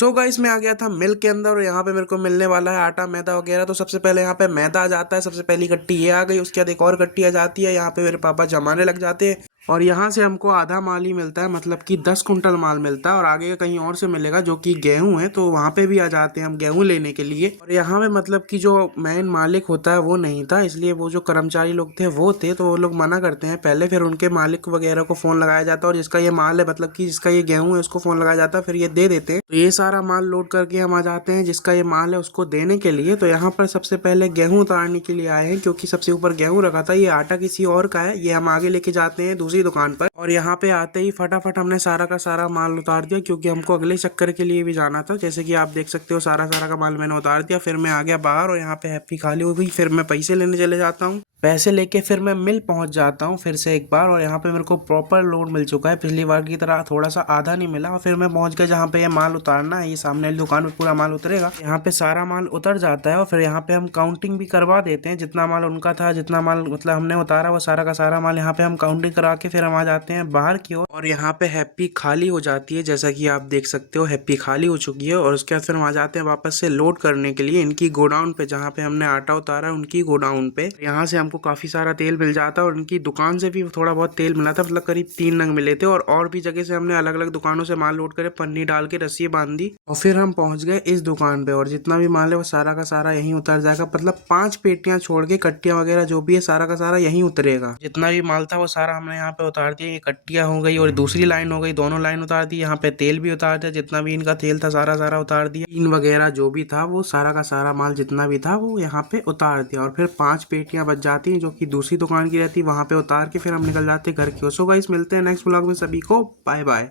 So guys मैं आ गया था मिल के अंदर और यहाँ पे मेरे को मिलने वाला है आटा मैदा वगैरह। तो सबसे पहले यहाँ पे मैदा आ जाता है, सबसे पहली कट्टी ये आ गई। उसके बाद एक और कट्टी आ जाती है, यहाँ पे मेरे पापा जमाने लग जाते हैं और यहाँ से हमको आधा माल ही मिलता है, मतलब कि 10 कुंटल माल मिलता है। और आगे कहीं और से मिलेगा जो कि गेहूं है, तो वहाँ पे भी आ जाते हैं हम गेहूं लेने के लिए। और यहाँ पे मतलब कि जो मेन मालिक होता है वो नहीं था, इसलिए वो जो कर्मचारी लोग थे वो थे, तो वो लोग मना करते हैं पहले, फिर उनके मालिक वगैरह को फोन लगाया जाता है और जिसका ये माल है, मतलब कि जिसका ये गेहूं है, उसको फोन लगाया जाता है, फिर ये दे देते हैं। तो ये सारा माल लोड करके हम आ जाते हैं जिसका ये माल है उसको देने के लिए। तो यहाँ पर सबसे पहले गेहूं उतारने के लिए आए हैं, क्योंकि सबसे ऊपर गेहूं रखा था, ये आटा किसी और का है, ये हम आगे लेके जाते हैं दूसरी दुकान पर। और यहाँ पे आते ही फटाफट हमने सारा का सारा माल उतार दिया, क्योंकि हमको अगले चक्कर के लिए भी जाना था। जैसे कि आप देख सकते हो सारा सारा का माल मैंने उतार दिया। फिर मैं आ गया बाहर और यहाँ पे हैप्पी खाली हो गई। फिर मैं पैसे लेने चले जाता हूँ, पैसे लेके फिर मैं मिल पहुंच जाता हूँ फिर से एक बार। और यहाँ पे मेरे को प्रॉपर लोड मिल चुका है, पिछली बार की तरह थोड़ा सा आधा नहीं मिला। और फिर मैं पहुंच गया जहाँ पे ये माल उतारना है, ये सामने वाली दुकान पे पूरा माल उतरेगा। यहाँ पे सारा माल उतर जाता है और फिर यहाँ पे हम काउंटिंग भी करवा देते हैं, जितना माल उनका था, जितना माल मतलब हमने उतारा वो सारा का सारा माल यहाँ पे हम काउंटिंग करा के फिर हम आ जाते हैं बाहर की ओर। और यहाँ पे हैप्पी खाली हो जाती है, जैसा कि आप देख सकते हो हैप्पी खाली हो चुकी है। और उसके बाद फिर हम आ जाते हैं वापस से लोड करने के लिए इनकी गोडाउन पे, जहाँ पे हमने आटा उतारा है उनकी गोडाउन पे। यहाँ से हमको काफी सारा तेल मिल जाता है और उनकी दुकान से भी थोड़ा बहुत तेल मिला था, मतलब करीब 3 नग मिले थे। और भी जगह से हमने अलग अलग दुकानों से माल लोड करे, पन्नी डाल के रस्सी बांध दी और फिर हम पहुंच गए इस दुकान पे। और जितना भी माल है वो सारा का सारा यहीं उतर जाएगा, मतलब 5 पेटियां छोड़ के कट्टियां वगैरह जो भी है सारा का सारा यहीं उतरेगा। जितना भी माल था वो सारा हमने यहाँ पे उतार दिया। ये कट्टियां हो गई और दूसरी लाइन हो गई, दोनों लाइन उतार दी। यहाँ पे तेल भी उतार दिया, जितना भी इनका तेल था सारा सारा उतार दिया। टीन वगैरह जो भी था वो सारा का सारा माल जितना भी था वो यहाँ पे उतार दिया। और फिर 5 पेटियां बच जाती हैं जो कि दूसरी दुकान की रहती, वहां पे उतार के फिर हम निकल जाते घर की ओर। सो गाइस मिलते हैं नेक्स्ट व्लॉग में, सभी को बाय बाय।